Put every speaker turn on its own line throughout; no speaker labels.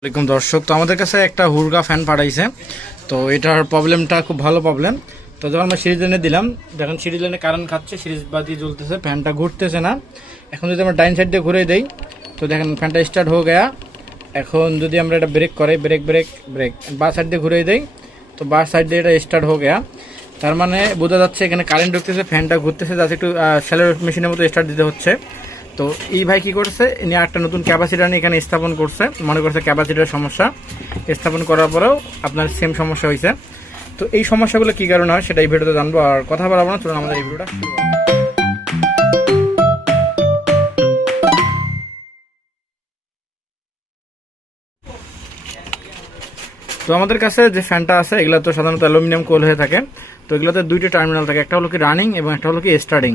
আসসালামাইকুম দর্শক, তো আমাদের কাছে একটা হুরগা ফ্যান পাঠাইছে। তো এটার প্রবলেমটা খুব ভালো প্রবলেম তো যখন আমরা সিরিজ লাইনে দিলাম, দেখেন সিরিজ লাইনে কারেন্ট খাচ্ছে, সিরিজ বাতি জ্বলতেছে ফ্যানটা ঘুরতেছে না। এখন যদি আমরা ডাইন সাইড দিয়ে ঘুরে দেই, তো দেখেন ফ্যানটা স্টার্ট হয়ে গেয়া। এখন যদি আমরা এটা ব্রেক করাই ব্রেক ব্রেক ব্রেক বা সাইড দিয়ে ঘুরে দেই, তো বা সাইড দিয়ে এটা স্টার্ট হয়ে গেয়া। তার মানে বোঝা যাচ্ছে এখানে কারেন্ট ঢুকতেছে ফ্যানটা ঘুরতেছে যাতে একটু স্যালার মেশিনের মতো স্টার্ট দিতে হচ্ছে। তো এই ভাই কি করছে? ইনি একটা নতুন ক্যাপাসিটার এখানে স্থাপন করছে। মনে করছে ক্যাপাসিটার সমস্যা। স্থাপন করার পরেও আপনার সেম সমস্যা হয়েছে তো এই সমস্যাগুলো কি কারণে হয় সেটা এই ভিডিওতে জানব। আর কথা বলাবো না, চলুন আমাদের এই ভিডিওটা তো আমাদের কাছে যে ফ্যানটা আছে, এগুলো তো সাধারণত অ্যালুমিনিয়াম কোল হয়ে থাকে। তো এগুলোতে দুইটা টার্মিনাল থাকে। একটা হলো কি রানিং এবং একটা হলো কি স্টার্টিং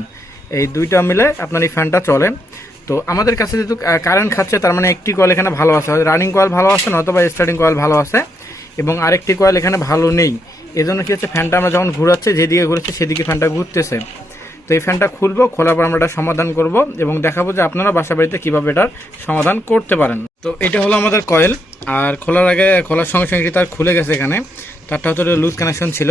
এই দুইটা মিলে আপনার এই ফ্যানটা চলে। তো আমাদের কাছে যেহেতু কারেন্ট খাচ্ছে, তার মানে একটি কয়েল এখানে ভালো আছে। রানিং কয়েল ভালো আছে নয়তো বা স্টার্টিং কয়েল ভালো আছে। এবং আরেকটি কয়েল এখানে ভালো নেই। এই জন্য কি হচ্ছে ফ্যানটা আমরা যখন ঘুরাচ্ছি, যেদিকে ঘুরেছে, সেদিকে ফ্যানটা ঘুরতেছে। তো এই ফ্যানটা খুলবো, খোলার পর আমরা এটা সমাধান করব এবং দেখাবো যে আপনারা বাসা বাড়িতে কীভাবে এটার সমাধান করতে পারেন। তো এটা হলো আমাদের কয়েল আর খোলার আগে, খোলার সঙ্গে সঙ্গে তার খুলে গেছে এখানে? তারটা হয়তো লুজ কানেকশন ছিল।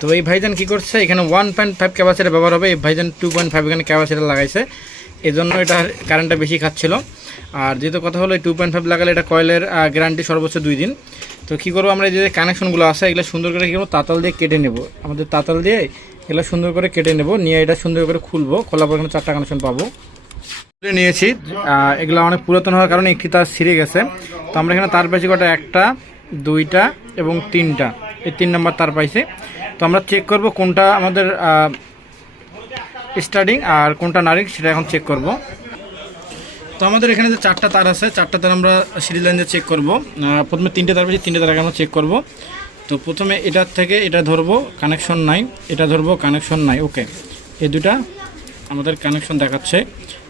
তো এই ভাইজান কী করছে, এখানে ওয়ান পয়েন্ট ফাইভ ক্যাপাসিটি ব্যবহার হবে, এই ভাইজান টু পয়েন্ট ফাইভ এখানে ক্যাপাসিটি লাগাইছে। এই জন্য এটা কারেন্টটা বেশি খাচ্ছিল। আর যেহেতু কথা হলো টু পয়েন্ট ফাইভ লাগালে এটা কয়েলের গ্যারান্টি সর্বোচ্চ দুই দিন। তো কী করব আমরা যে কানেকশনগুলো আছে, এগুলো সুন্দর করে কী করব, তাতাল দিয়ে কেটে নেব। আমাদের তাতাল দিয়ে এগুলো সুন্দর করে কেটে নেব, নিয়ে এটা সুন্দর করে খুলবো, খোলার পর এখানে চারটা কানেকশন পাবো। নিয়েছি এগুলো অনেক পুরাতন হওয়ার কারণে একটি তার ছিঁড়ে গেছে। তো আমরা এখানে তার পাইছি কটা, একটা, দুইটা এবং তিনটা। এই তিন নম্বর তার পাইছে। তো আমরা চেক করব কোনটা আমাদের স্টার্টিং আর কোনটা নারিং সেটা এখন চেক করব। তো আমাদের এখানে যে চারটা তার আছে, চারটা তার আমরা সিরিজ লাইন দিয়ে চেক করব প্রথমে তিনটে তার পেয়েছি তিনটে তার আমরা চেক করব। তো প্রথমে এটার থেকে এটা ধরবো কানেকশন নাই, এটা ধরবো কানেকশন নাই ওকে এই দুটা আমাদের কানেকশন দেখাচ্ছে।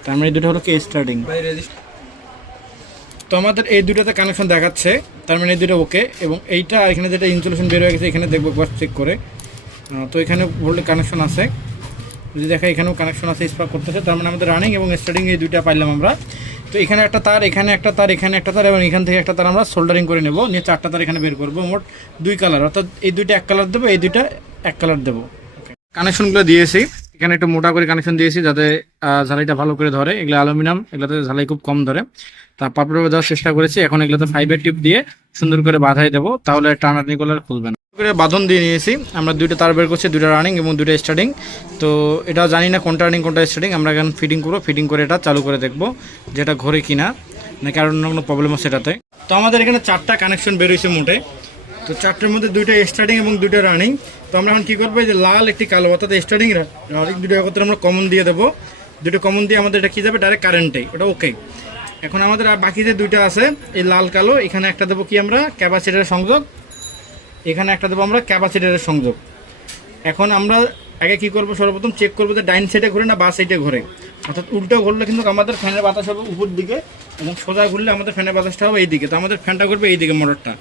তার মানে এই দুটো হলো কি স্টার্টিং তো আমাদের এই দুটাতে কানেকশন দেখাচ্ছে, তার মানে এই দুটো ওকে এবং এইটা এখানে যেটা ইনসুলেশন বের হয়ে গেছে, এখানে দেখব একবার চেক করে। তো এখানে বললে কানেকশন আছে। যদি দেখা এখানেও কানেকশন আছে স্পার্ক করতেছে, তার মানে আমাদের রানিং এবং স্টার্টিং এই দুইটা পাইলাম আমরা। তো এখানে একটা তার, এখানে একটা তার, এখানে একটা তার, এবং এখান থেকে একটা তার আমরা সোল্ডারিং করে নেব, নিয়ে চারটা তার এখানে বের করব। মোট দুই কালার অর্থাৎ এই দুইটা এক কালার দেবো, এই দুইটা এক কালার দেবো। কানেকশনগুলো দিয়েছি। এখানে একটু মোটা করে কানেকশন দিয়েছি যাতে ঝালাইটা ভালো করে ধরে। এগুলো অ্যালুমিনিয়াম এগুলোতে ঝালাই খুব কম ধরে। তা পাপড়ে দেওয়ার চেষ্টা করেছি। এখন এগুলোতে ফাইবার টিপ দিয়ে সুন্দর করে বাঁধাই দেবো। তাহলে টানাটানি করলে আর খুলবে না। করে বাঁধন দিয়ে নিয়েছি। আমরা দুইটা তার বের করছি, দুইটা রানিং এবং দুইটা স্টার্টিং তো এটা জানি না কোনটা রানিং কোনটা স্টার্টিং আমরা এখন ফিটিং করব। ফিটিং করে এটা চালু করে দেখব যেটা ঘরে কিনা। নাকি আর অন্য কোনো প্রবলেম আছে এটাতে। তো আমাদের এখানে চারটা কানেকশন বেরোইছে মোটে। তো চারটের মধ্যে দুইটা স্টার্টিং এবং দুইটা রানিং তো আমরা এখন কী করব যে লাল একটি কালো, অর্থাৎ স্টার্টিং রানিং দুটো একত্রে আমরা কমন দিয়ে দেবো। দুটো কমন দিয়ে আমাদের এটা কী যাবে? ডাইরেক্ট কারেন্টে ওটা ওকে এখন আমাদের আর বাকি যে দুইটা আছে, এই লাল, কালো, এখানে একটা দেবো কি আমরা? ক্যাপাসিটারের সংযোগ। এখানে একটা দেবো আমরা ক্যাপাসিটারের সংযোগ। এখন আমরা আগে কি করব? সর্বপ্রথম চেক করব যে ডাইন সাইডে ঘুরে না বা সাইডে ঘুরে। অর্থাৎ উল্টো ঘুরলে কিন্তু আমাদের ফ্যানের বাতাস হবে উপর দিকে এবং সোজা ঘুরলে আমাদের ফ্যানের বাতাসটা হবে এই দিকে। তো আমাদের ফ্যানটা ঘুরবে এই দিকে মোটরটা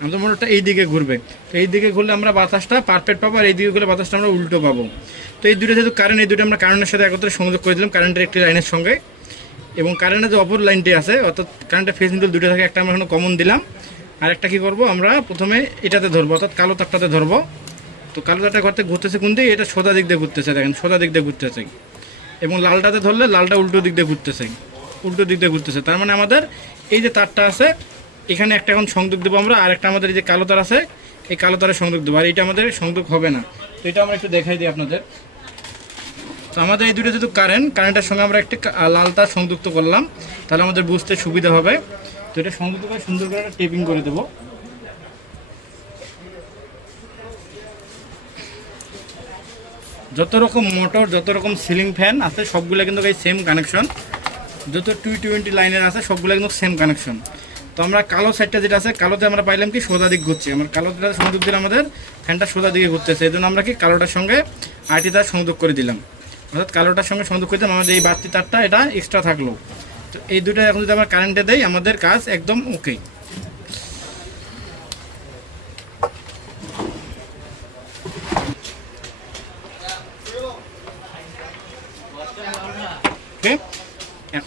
আমাদের মোটরটা এই দিকে ঘুরবে। তো এই দিকে ঘুরলে আমরা বাতাসটা পারফেক্ট পাবো, আর এই দিকে ঘুরলে বাতাসটা আমরা উল্টো পাবো। তো এই দুটো যেহেতু কারেন্ট এই দুটো আমরা কারেন্টের সাথে একত্রে সংযোগ করে দিলাম কারেন্টের একটি লাইনের সঙ্গে। এবং কারেন্টের যে অপর লাইনটি আছে, অর্থাৎ কারেন্টের ফেস নিউট্রাল দুটো থাকে, একটা আমরা কমন দিলাম, আর একটা কী করব আমরা প্রথমে এটাতে ধরবো, অর্থাৎ কালো তারটাতে ধরবো। তো কালো তারটা ঘরতে ঘুরতেছে কোন এটা সোজা দিক দিয়ে ঘুরতেছে, দেখেন, সোজা দিক দিয়ে ঘুরতেছে। এবং লালটাতে ধরলে লালটা উল্টো দিক দিয়ে ঘুরতেছে, উল্টো দিক দিয়ে ঘুরতেছে। তার মানে আমাদের এই যে তারটা আছে এখানে একটা এখন সংযোগ দেবো আমরা আর একটা আমাদের যে কালো তার আছে, এই কালো তারের সংযোগ দেবো, আর এটা আমাদের সংযোগ হবে না। তো এটা আমরা একটু দেখাই দিই আপনাদের। তো আমাদের এই দুটো যেহেতু কারেন্ট কারেন্টের সঙ্গে আমরা একটা লাল তার সংযুক্ত করলাম, তাহলে আমাদের বুঝতে সুবিধা হবে। তো এটা সংযুক্ত করে সুন্দর করে টেপিং করে দেবো। যত রকম মোটর যত রকম সিলিং ফ্যান আছে, সবগুলো কিন্তু এই সেম কানেকশন যত টু টোয়েন্টি লাইনের আছে, সবগুলো কিন্তু সেম কানেকশন তো আমরা কালো সাইডটা যেটা আছে, কালোতে আমরা পাইলাম কি সোজা দিক ঘুরছে। আমার কালোটা সংযোগ দিলে আমাদের ফ্যানটা সোজা দিকে ঘুরতেছে। এই জন্য আমরা কি কালোটার সঙ্গে আইটি তার সংযোগ করে দিলাম। অর্থাৎ কালোটার সঙ্গে সংযোগ করে দিলাম। আমাদের এই বাড়তি তারটা, এটা এক্সট্রা থাকল। তো এই দুটো এখন যদি আমরা কারেন্টে দেয় আমাদের কাজ একদম ওকে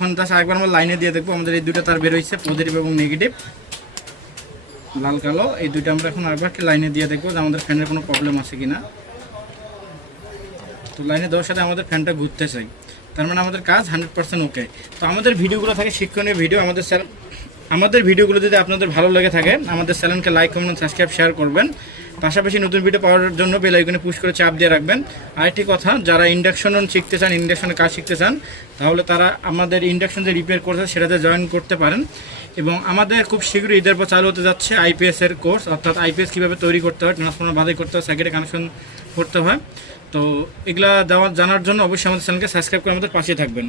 এখন জাস্ট একবার আমরা লাইনে দিয়ে দেখব, আমাদের এই দুটো তার বেরোইছে পজিটিভ এবং নেগেটিভ লাল, কালো, এই দুইটা আমরা এখন আরেকবার লাইনে দিয়ে দেখব যে আমাদের ফ্যানের কোনো প্রবলেম আছে কি না তো লাইনে দেওয়ার সাথে আমাদের ফ্যানটা ঘুরতে চাই তার মানে আমাদের কাজ হান্ড্রেড পার্সেন্ট ওকে তো আমাদের ভিডিওগুলো থাকে শিক্ষণীয় ভিডিও, আমাদের স্যার আমাদের ভিডিওগুলো যদি আপনাদের ভালো লেগে থাকে, আমাদের চ্যানেলকে লাইক কমেন্ট সাবস্ক্রাইব শেয়ার করবেন। পাশাপাশি নতুন ভিডিও পাওয়ার জন্য বেল আইকনে পুশ করে চাপ দিয়ে রাখবেন। আরেকটি কথা, যারা ইন্ডাকশন শিখতে চান ইন্ডাকশনের কাজ শিখতে চান, তাহলে তারা আমাদের ইন্ডাকশন যে রিপেয়ার করছে সেটাতে জয়েন করতে পারেন। এবং আমাদের খুব শীঘ্রই ঈদের পর চালু হতে যাচ্ছে আইপিএস এর কোর্স অর্থাৎ আইপিএস কীভাবে তৈরি করতে হয় ট্রান্সফর্মার বাধাই করতে হয় সার্কিটে কানেকশন করতে হয়। তো এগুলা দেওয়া জানার জন্য অবশ্যই আমাদের চ্যানেলকে সাবস্ক্রাইব করে আমাদের পাশে থাকবেন।